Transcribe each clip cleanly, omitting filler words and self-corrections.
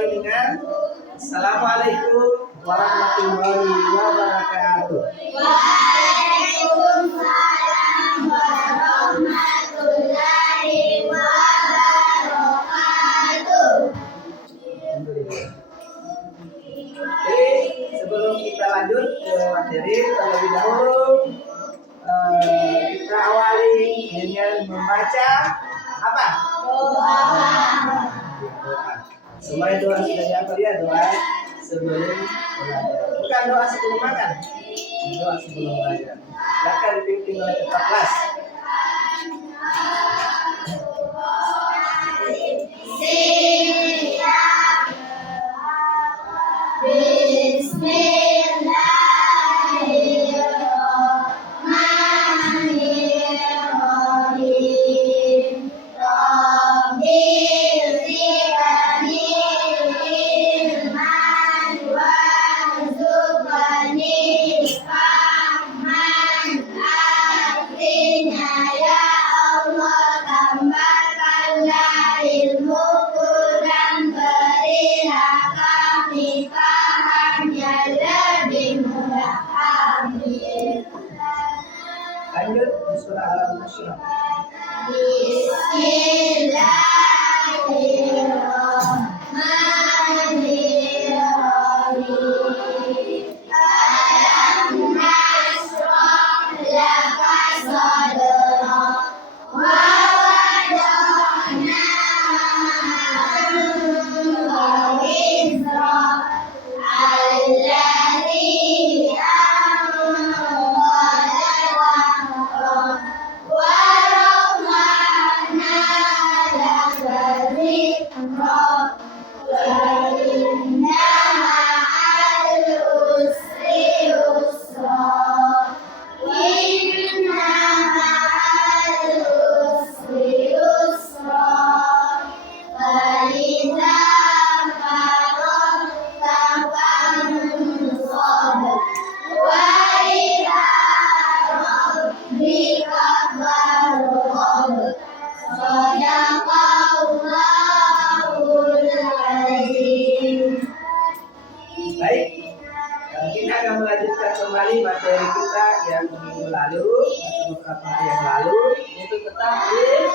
awali dengan Assalamualaikum warahmatullahi wabarakatuh. Waalaikumsalam warahmatullahi wabarakatuh. Jadi sebelum kita lanjut ke materi, terlebih dahulu kita awali dengan membaca apa? Doa. Semua doa sudah dihafal ya, doa sebelum belajar. Bukan doa sebelum makan, doa sebelum belajar. Silakan dipimpin oleh ketua kelas. Lanjut di surah Al-Nasyr. Bismillahirrahmanirrahim. Alam nashrah laka sadrak wa wada'na anka wizrak alladzi Baik, kita akan melanjutkan kembali materi kita yang minggu lalu atau beberapa hari yang lalu, yaitu tentang keliling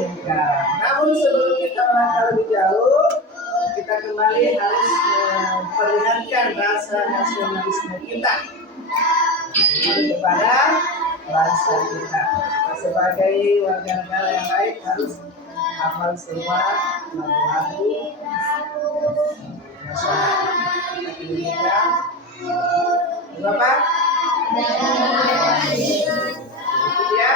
lingkaran. Namun sebelum kita melangkah lebih jauh, kita kembali harus memperlihatkan rasa nasionalisme kita kepada bangsa kita. Sebagai warga negara yang baik harus hafal semua lagu-lagu nasional. Kita pilihkan Bapak. Itu ya.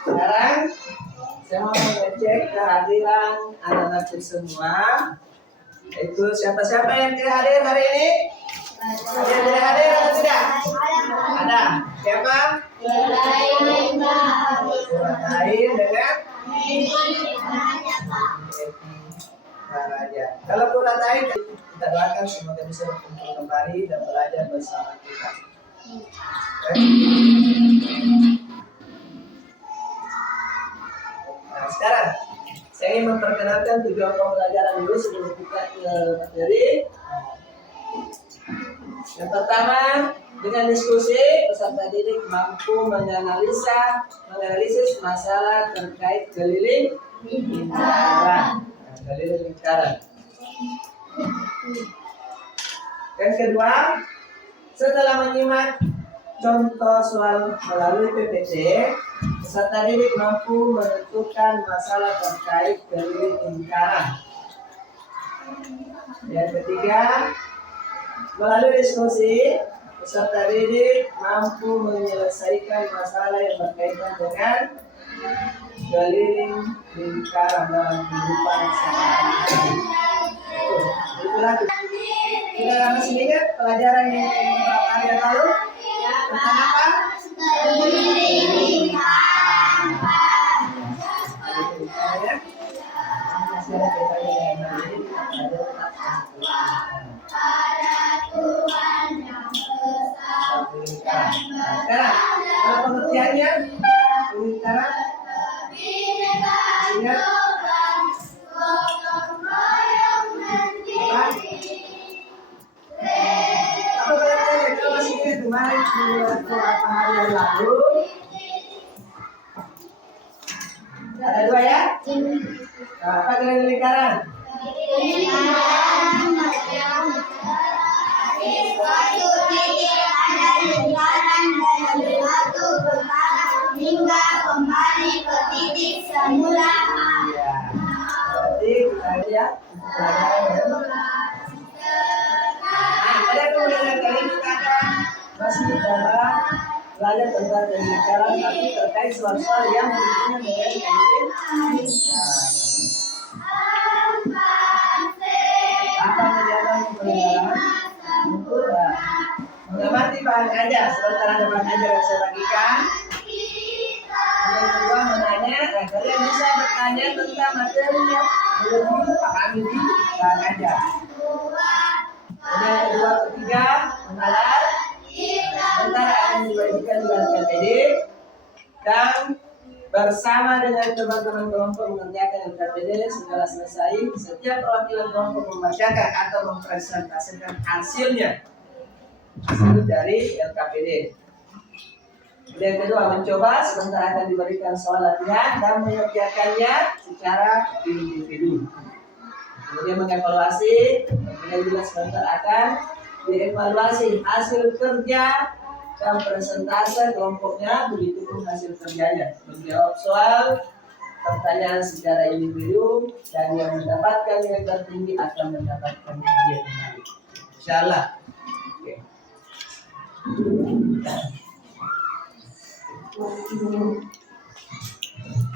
Sekarang saya mau mengecek kehadiran anak-anak semua. Itu siapa-siapa yang tidak hadir hari ini? Ada yang tidak hadir atau tidak? Ada. Siapa? Lain dengan Raja. Kalau kurang lain, kita doakan semoga bisa berkumpul kembali dan belajar bersama kita. Nah, sekarang saya ingin memperkenalkan tujuan pembelajaran dulu sebelum kita ke materi. Yang pertama, dengan diskusi peserta didik mampu menganalisis masalah terkait keliling lingkaran. Keliling lingkaran. Yang kedua, setelah menyimak contoh soal melalui PPT, Peserta didik mampu menentukan masalah terkait garis lingkaran. Yang ketiga, melalui diskusi, peserta didik mampu menyelesaikan masalah yang berkaitan dengan garis lingkaran dalam kehidupan sehari-hari. Itulah kita masih ingat pelajaran yang beberapa hari yang lalu tentang apa? Sekarang, kalau pengertiannya, lingkaran, ingat, apa pengertiannya? Kalau masih ingat kemarin beberapa hari yang lalu, ada dua ya. Nah, apa garis lingkaran? Hingga kembali ke titik semula. Ya. Berarti kita lihat pada kemudian kali kita akan masih dalam belajar tentang garis lingkaran, tapi terkait soal-soal yang berhubungan dengan garis apa kegiatan pembelajaran untuk mengamati bahan ajar. Sementara ada bahan ajar yang saya bagikan. Yang kedua menanya, kalian bisa bertanya tentang materi yang belum dipahami di bahan ajar. Yang kedua, ketiga, mengalar. Sementara akan dibagikan dengan KPD dan bersama dengan teman-teman kelompok mengerjakan LKPD. Setelah selesai, setiap perwakilan kelompok membacakan atau mempresentasikan hasil dari LKPD. Yang kedua, mencoba. Sebentar akan diberikan soal latihan dan mengerjakannya secara individu. Kemudian mengevaluasi. Kemudian juga sebentar akan dievaluasi hasil kerja dan presentase kelompoknya, begitu pun hasil kerjanya. Menjawab soal, pertanyaan secara individu, dan yang mendapatkan nilai tertinggi akan mendapatkan hadiah kembali. Insyaallah. Oke.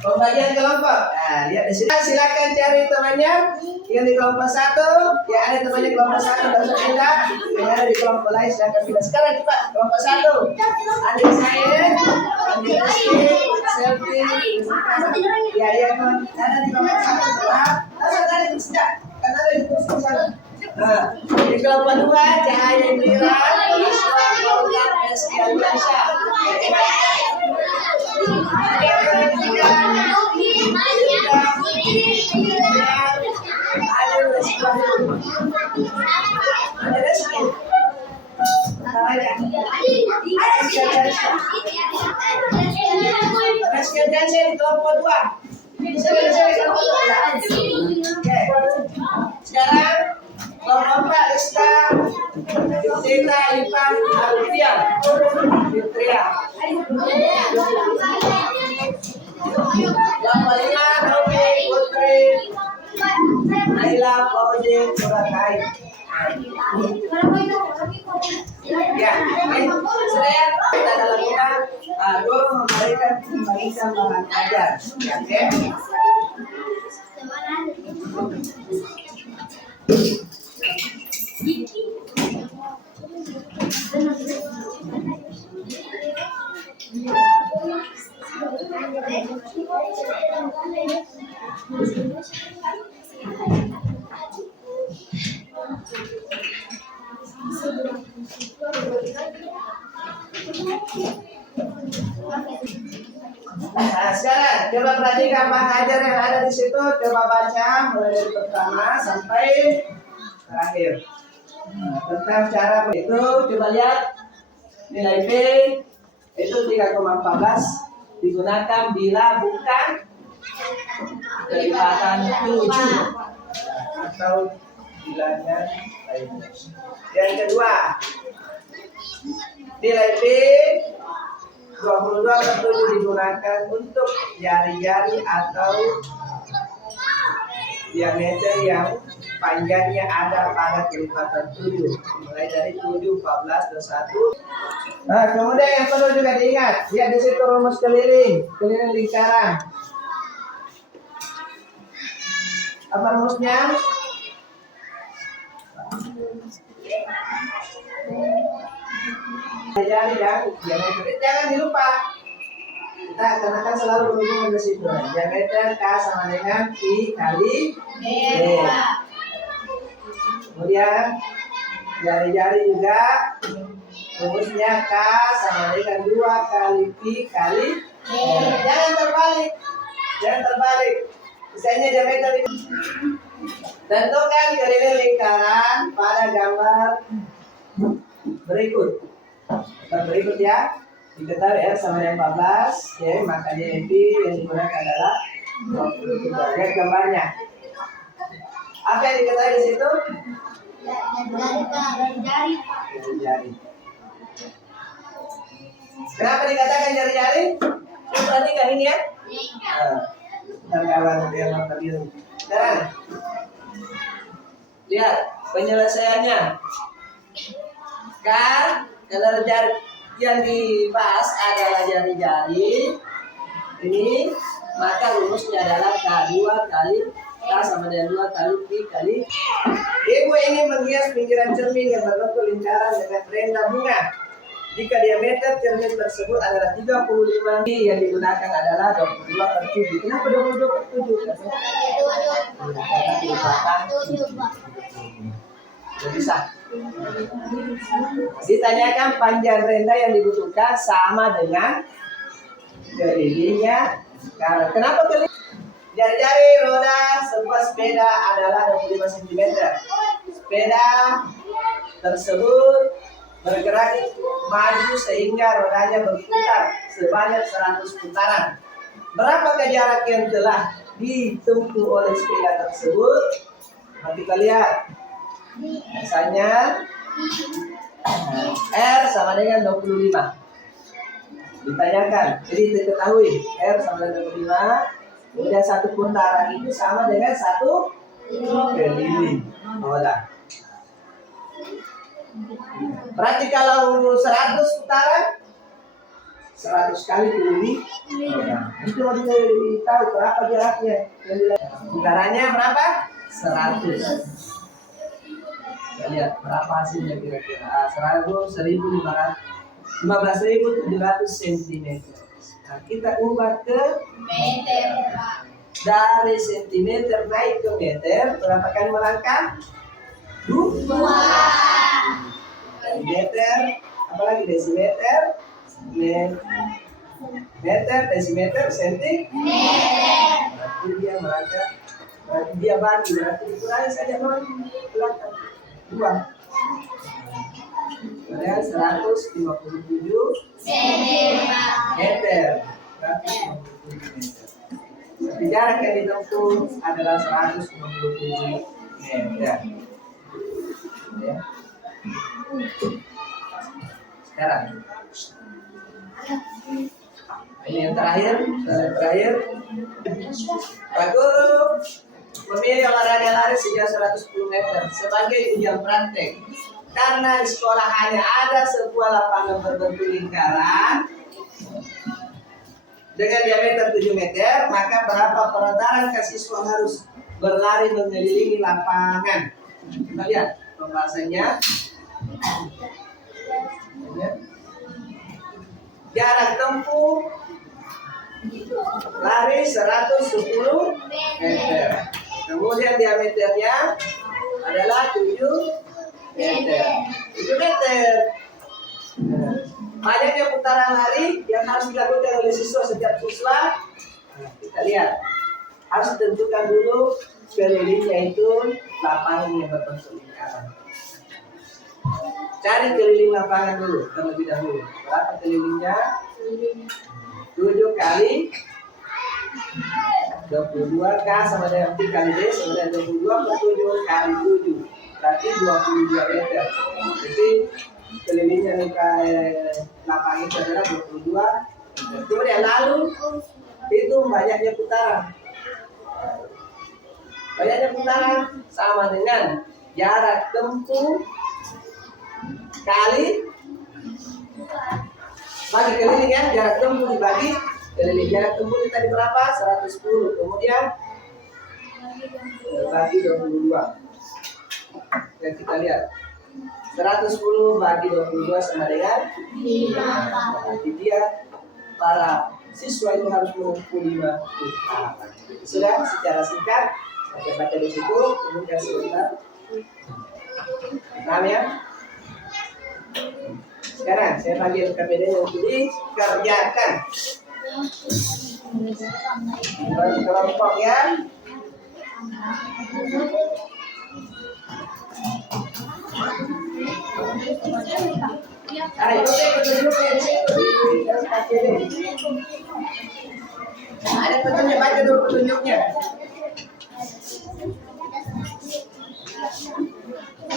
Pembagian kelompok. Nah, lihat di sini. Silakan cari temannya yang di kelompok 1, yang ada temannya di kelompok 1 dan pindah, yang ada di kelompok lain silakan pindah. Sekarang cepat kelompok 1. Adik saya, adik Rizky, Selvi, ya yang ada di kelompok 1 tetap. Langsung tadi sejak karena ada di kursus sana. Nah, di kelompok 2 Cahaya Indira, Iswa, Paula, Eski, Almasya. Di kelompok 2. Sekarang kelompok 4 Lista, Tita, Ipan, Alfian, Fitria. Kelompok 5 Novi, Putri, Naila, Fauzi, Surakai. Ya, sudah ya. Kita akan lakukan dulu memberikan bahan ajar. Oke. Nah, sekarang coba perhatikan bahan ajar yang ada di situ. Coba baca mulai dari pertama sampai terakhir. Nah, tentang cara itu coba lihat nilai P itu 3,14 digunakan bila bukan kelipatan 7 atau bilanya lainnya. Yang kedua, nilai P 22 per 7 digunakan untuk jari-jari atau diameter yang panjangnya ada pada kelipatan 7. Mulai dari 7, 14, 21. Nah, kemudian yang perlu juga diingat, lihat di situ rumus keliling lingkaran. Apa rumusnya? Jari dan diameter. Jangan dilupa. Kita kenakan selalu berhubungan ke situ. Diameter K sama dengan Pi kali D. Kemudian jari-jari juga rumusnya K sama dengan 2 kali Pi kali D. Jangan terbalik. Misalnya diameter ini. Tentukan keliling lingkaran pada gambar berikut ya. Diketahui R sama dengan 14 ya, makanya Pi yang digunakan adalah 23. Lihat gambarnya. Apa yang diketahui di situ? Jari. Kenapa dikatakan jari-jari? Perhatikan ini ya. Kawan yang mata biru. Sekarang lihat penyelesaiannya. Kan kalau jari yang dibahas adalah jari-jari ini, maka rumusnya adalah K2 kali K sama dengan 2 kali Pi kali. Ibu ini menghias pinggiran cermin yang berbentuk lingkaran dengan renda bunga. Jika diameter cermin tersebut adalah 35, yang digunakan adalah 22 per 7. Kenapa 22 per 7? Karena kelipatan 7. Bisa. Ditanyakan panjang renda yang dibutuhkan sama dengan kelilingnya. Kenapa keliling? Jari-jari roda sebuah sepeda adalah 25 cm. Sepeda tersebut bergerak maju sehingga rodanya berputar sebanyak 100 putaran. Berapakah jarak yang telah ditempuh oleh sepeda tersebut? Nah, kita lihat. Misalnya R sama dengan 25. Ditanyakan, jadi diketahui R sama dengan 25. Kemudian 1 putaran itu sama dengan 1 keliling roda. Berarti kalau 100 putaran 100 kali keliling roda. Itu harus ditahu berapa jaraknya. Putarannya berapa? 100. Kita lihat berapa hasilnya kira-kira. 15.700 cm. Nah, kita ubah ke meter. Dari sentimeter naik ke meter, berapa kali melangkah? 2. Meter, apalagi desimeter, meter, desimeter, sentimeter. Berarti dia melangkah, berarti dia bagi, berarti dikurangi saja melangkah 2. Kemudian 157 meter. Berarti 57 meter. Tapi jarak yang ditempuh adalah 157 meter. Ya. Sekarang ini yang terakhir, Pak Guru memilih olahraga lari sejauh 110 meter sebagai ujian praktek. Karena di sekolah hanya ada sebuah lapangan berbentuk lingkaran dengan diameter 7 meter, maka berapa perputaran siswa harus berlari mengelilingi lapangan? Kita lihat pembahasannya. Jarak tempuh lari 110 meter. Kemudian diameternya adalah 7 meter. 7 meter. Banyaknya putaran lari yang harus dilakukan oleh setiap siswa. Kita lihat. Harus ditentukan dulu kelilingnya itu lapangan yang berbentuk lingkaran. Cari keliling lapangan dulu terlebih dahulu. Berapa kelilingnya? 7 kali 22 K sama dengan P kali D sama dengan 22 per 7 kali 7. Berarti 22 meter. Jadi kelilingnya lapangan itu adalah 22 Kemudian lalu hitung banyaknya putaran. Banyaknya putaran sama dengan jarak tempuh kali bagi keliling ya, jarak tempuh dibagi keliling. Jarak tempuh ini tadi berapa? 110. Kemudian bagi 22. Dan kita lihat 110 bagi 22 sama dengan 5. Berarti dia para siswa itu harus menempuh 5 putaran. Sudah secara singkat saya baca di situ, kemudian sebentar. Paham ya? Sekarang saya bagi KPD-nya untuk dikerjakan. Bagi kelompok ya. Ayo petunjuknya di situ di KPD. Ada petunjuk, baca dulu petunjuknya.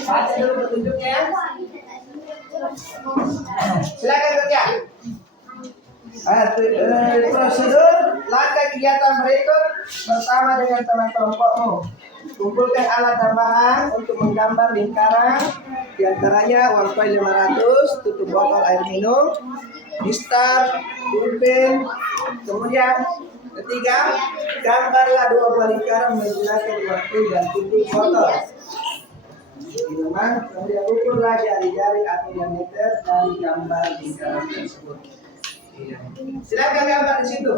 Baca dulu petunjuknya. Silakan kerja. Prosedur langkah kegiatan berikut bersama dengan teman kelompokmu. Kumpulkan alat tambahan untuk menggambar lingkaran, diantaranya uang koin 500, tutup botol air minum, mistar, pulpen. Kemudian ketiga, gambarlah 2 buah lingkaran menggunakan uang koin dan tutup botol minuman. Kemudian ukurlah jari-jari atau diameter dari gambar lingkaran tersebut. Silakan gambar di situ.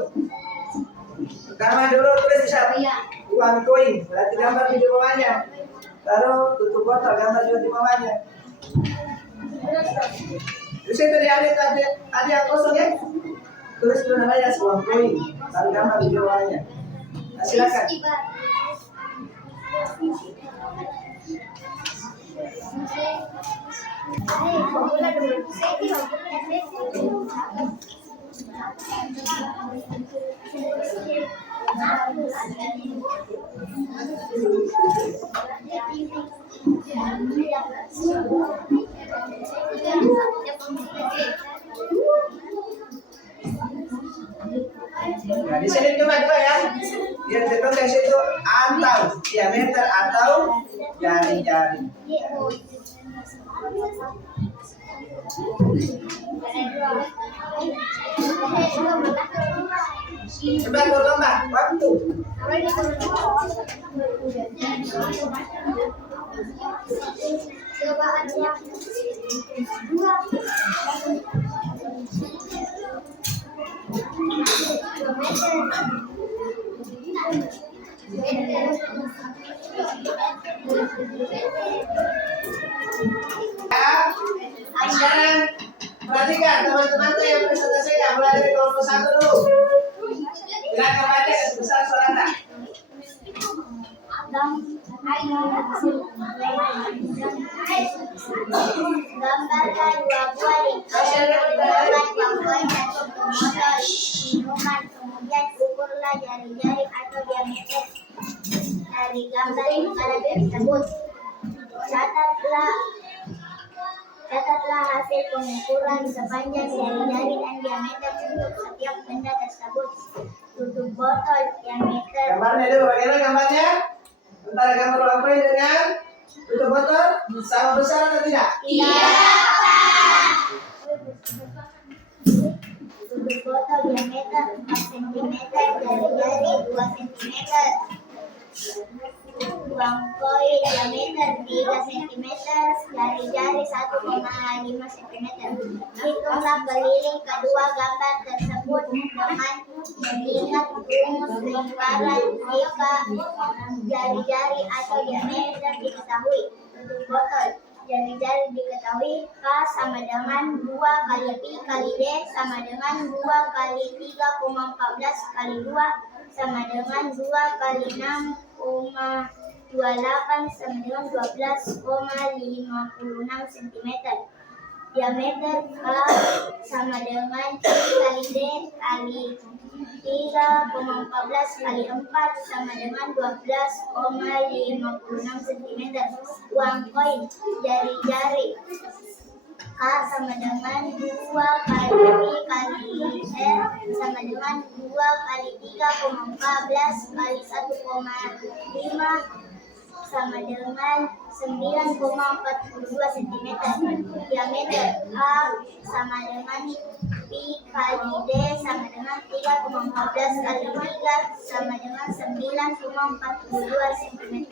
Pertama dulu tulis di uang koin, berarti gambar di bawahnya. Baru tutup botol, gambar juga di bawahnya. Di situ ada yang kosong ya. Tulis dulu namanya uang koin, baru gambar di bawahnya. Nah, silakan. Nah, di sini cuma 2 ya. Yang ditulis itu atau diameter atau jari-jari. Coba berlomba waktu. Sekarang perhatikan teman-teman saya yang presentasikan, mulai dari kelompok 1 dulu. Silakan baca besar suara. Gambarkan 2 buah lingkaran menggunakan uang koin dan tutup botol minuman. Kemudian ukurlah jari-jari atau diameter dari gambar lingkaran tersebut. Catatlah hasil pengukuran sepanjang jari-jari dan diameter untuk setiap benda tersebut. Tutup botol diameter. Gambarnya dulu, bagaimana gambarnya? Antara gambar uang koin dengan tutup botol sama besar atau tidak? Iya. Tutup botol diameter 4 cm, jari-jari 2 cm. Uang koin diameter 3 cm, jari-jari 1,5 cm. Hitunglah keliling kedua gambar tersebut dengan mengingat rumus lingkaran jika jari-jari atau diameter diketahui. Tutup botol jari-jari diketahui. K sama dengan 2 kali Pi kali D sama dengan 2 kali 3,14 kali 2 sama dengan 2 kali 6,28 sama dengan 12,56 cm. Diameter K sama dengan Pi kali D kali 3,14 kali 4 sama dengan 12,56 cm. Uang koin jari-jari K sama dengan 2 kali Pi kali D sama dengan 2 kali 3,14 kali 1,5 sama dengan 9,42 cm. Diameter A sama dengan Pi kali D sama dengan 3,14 kali 3 sama dengan 9,42 cm.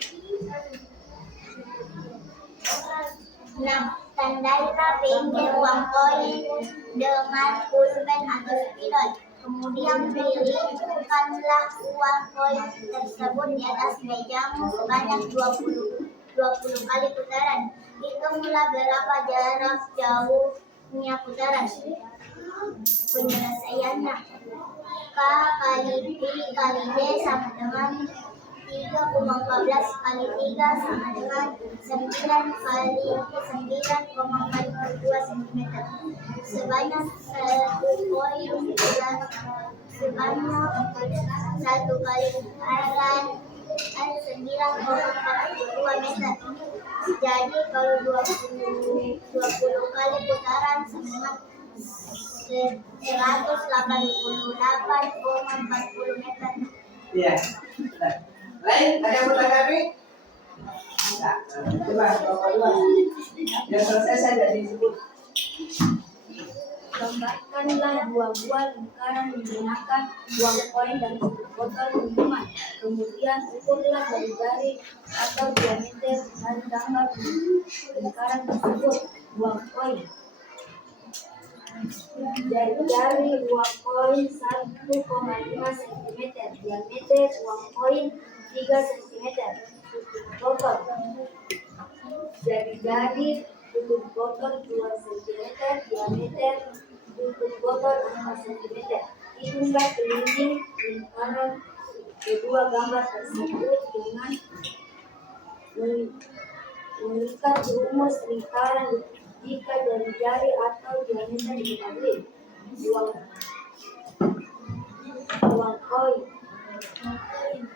Nah, tandailah pinggir uang koin dengan pulpen atau spidol. Kemudian pilihkanlah uang koin tersebut di atas mejamu sebanyak 20 kali putaran. Hitunglah berapa jarak jauhnya putaran. Penyelesaiannya, K kali P kali D sama dengan 3,14 kali 3 sama dengan 9 kali 9,42 cm. Sebanyak satu koin sebanyak 1 kali putaran 9,42 meter. Jadi kalau 20 kali putaran sama dengan 188,40 meter. Iya. Nah, lain ada yang mau tanggapi? Enggak. Coba dua. Yang selesai saja disebut. Gambarkanlah 2 buah lingkaran menggunakan uang koin dan botol minuman. Kemudian ukurlah jari-jari atau diameter dari gambar lingkaran tersebut. Uang koin. Jari-jari uang koin 1,5 cm. Diameter uang koin 3 cm. Botol. Jari-jari tutup botol 2 cm. Diameter tutup botol 5 cm. Hitunglah keliling lingkaran kedua gambar tersebut dengan mengikat rumus lingkaran jika jari-jari atau diameter diketahui. Uang koin.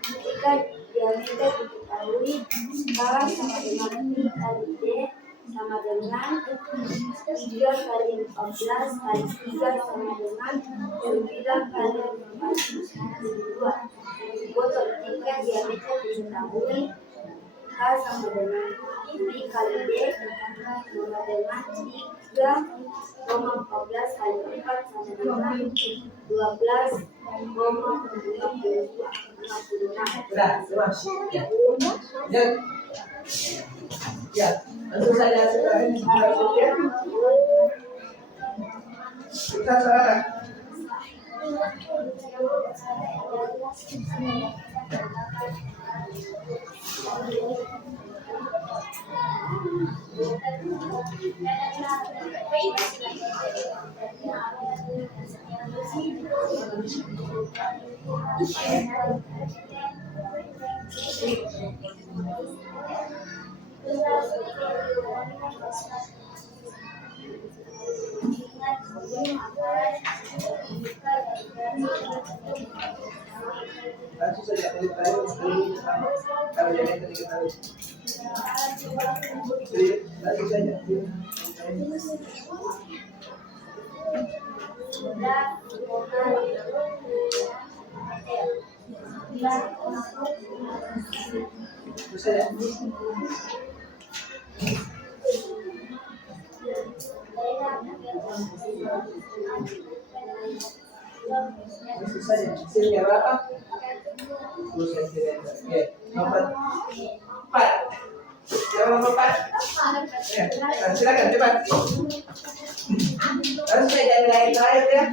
Jika diameter diketahui, K sama dengan P kali D sama dengan 3 kali 14 kali 3 sama dengan 9 kali 42. Botol. Jika diameter diketahui, K sama dengan P kali D sama dengan 3,14 kali 4 sama dengan 12,52. Sudah, semua. Ya. Ya. Ya. Langsung saja sudah ya. Kita saudara. Langsung saja kalau jadi tadi kita langsung saja. Terus saja. Terus saja. Hasilnya berapa? 10 cm. Oke. Nomor 4. Siapa nomor 4? Ya. Silakan cepat. Lalu saya jadi lagi terakhir ya.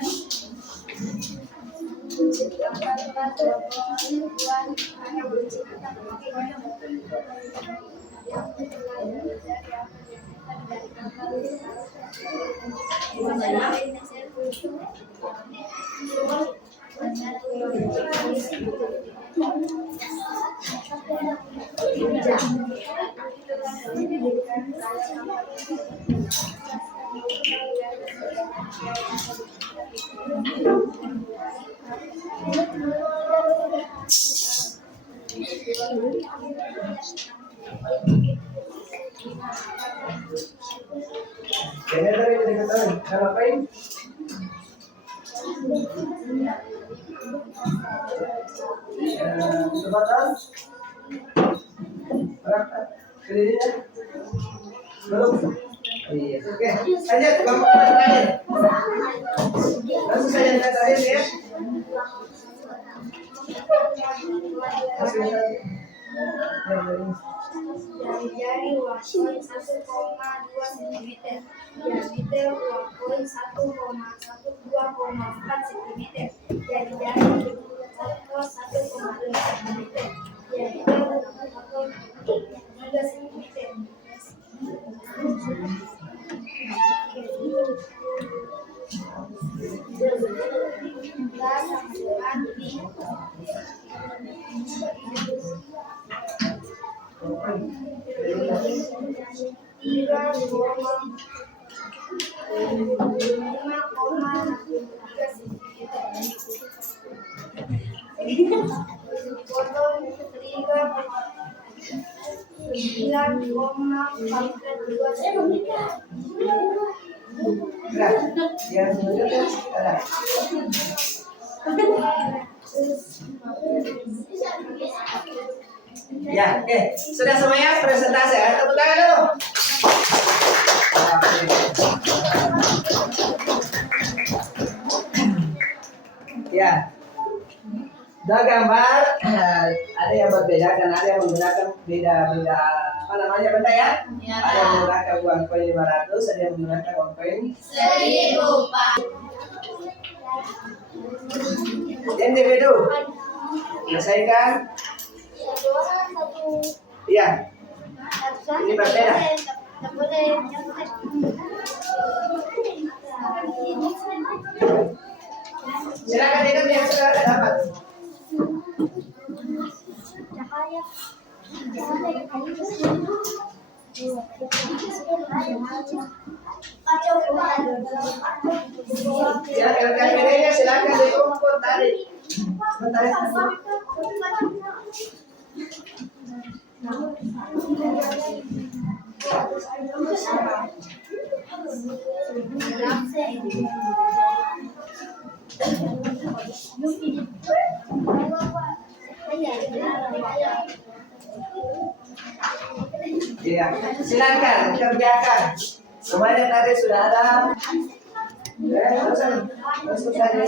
Jangan dari diketahui, ngapain? Coba tahu berapa kelilingnya? Belum. Iya, oke. Lanjut kelompok terakhir. Langsung saja yang terakhir ya. Jari-jari uang koin 1,2 cm. Diameter uang koin 1,4 cm. Jari-jari kotor 1,2 cm. Diameter uang koin 3 cm. Yang selanjutnya ada. Ya, oke. Sudah semuanya presentasi ya. Tepuk tangan dulu. Ya. Udah gambar, ada yang berbeda dan ada yang menggunakan beda-beda apa namanya benda ya? Ada yang menggunakan uang koin 500, ada yang menggunakan uang koin 1000, Pak. individu. Selesaikan. Iya. Ini berbeda. Silakan ingat yang sudah dapat. Silakan kameranya, silakan diukur tadi. Sebentar. Iya, silakan kerjakan. Semuanya tadi sudah ada. Langsung saja.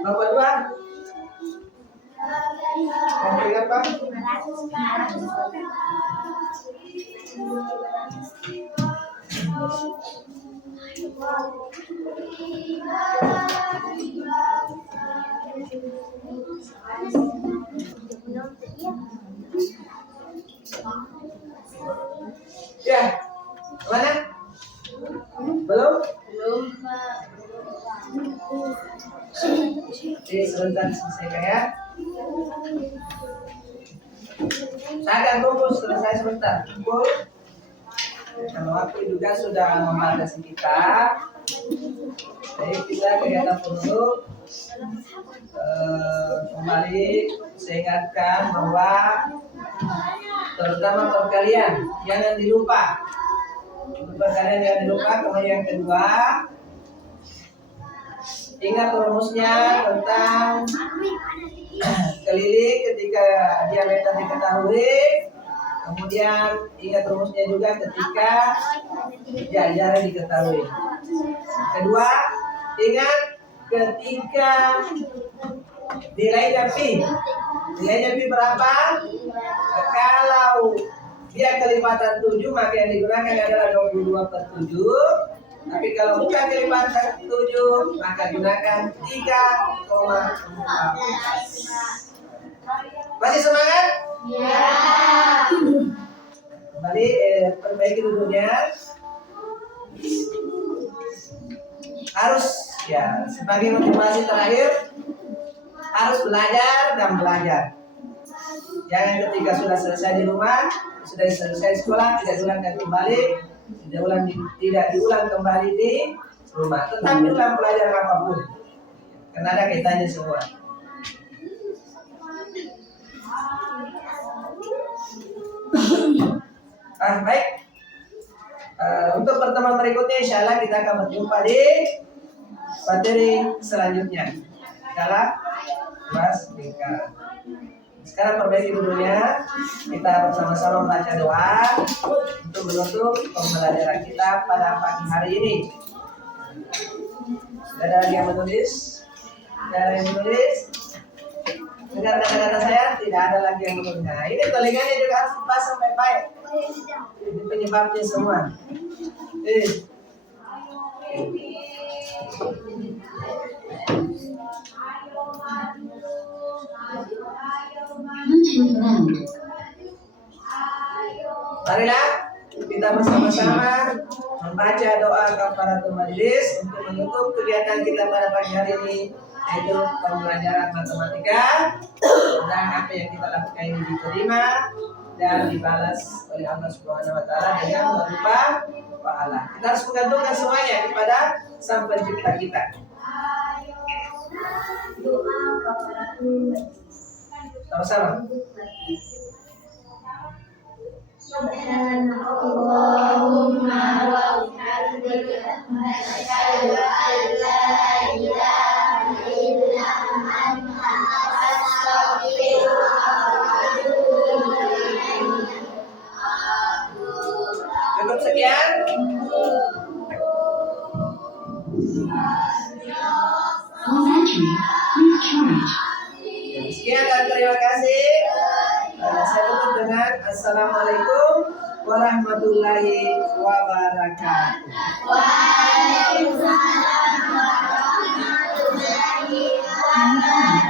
Bapak dua. Yang tiga Pak. Ya, mana? Belum? Belum, Pak. Oke, sebentar selesaikan ya. Saya akan tunggu selesai sebentar. Tunggu. Karena waktu juga sudah membatasi kita. Jadi kita kegiatan dulu. Kembali saya ingatkan bahwa terutama untuk kalian jangan dilupa. Untuk kalian jangan dilupa. Kemudian yang kedua, ingat rumusnya tentang keliling ketika diameter diketahui. Kemudian ingat rumusnya juga ketika jari diketahui. Kedua, ingat ketika nilainya pi. Nilainya pi berapa? Kalau dia kelipatan 7 maka yang digunakan adalah 22/7. Tapi kalau bukan kelipatan 7 maka gunakan 3,14. Masih semangat? Ya. Kembali perbaiki duduknya. Harus ya sebagai motivasi terakhir harus belajar dan belajar. Jangan ketika sudah selesai di rumah, sudah selesai sekolah, tidak diulangkan kembali, tidak diulang kembali di rumah. Tetap diulang pelajaran apapun, karena ada kaitannya semua. Baik. Untuk pertemuan berikutnya, insya Allah kita akan berjumpa di materi selanjutnya. Adalah Mas Bingka. Sekarang perbaiki dulunya, kita bersama-sama membaca doa untuk menutup pembelajaran kita pada pagi hari ini. Tidak ada lagi yang menulis? Tidak ada yang menulis? Dengar kata-kata saya, tidak ada lagi yang menulis. Nah, ini telinganya juga harus dipasang baik-baik. Ini penyebabnya semua. Marilah kita bersama-sama membaca doa kafaratul majelis untuk menutup kegiatan kita pada pagi hari ini, yaitu pembelajaran matematika. Dan apa yang kita lakukan ini diterima dan dibalas oleh Allah Subhanahu wa taala dengan berupa pahala. Kita harus menggantungkan semuanya kepada Sang Pencipta kita. Sama-sama. Subhanallahumma wa bihamdika asyhadu an la ilaha illa anta astaghfiruka wa atubu ilaik. Cukup sekian. Sekian dan terima kasih. Saya tutup dengan Assalamualaikum warahmatullahi wabarakatuh. Waalaikumsalam warahmatullahi wabarakatuh.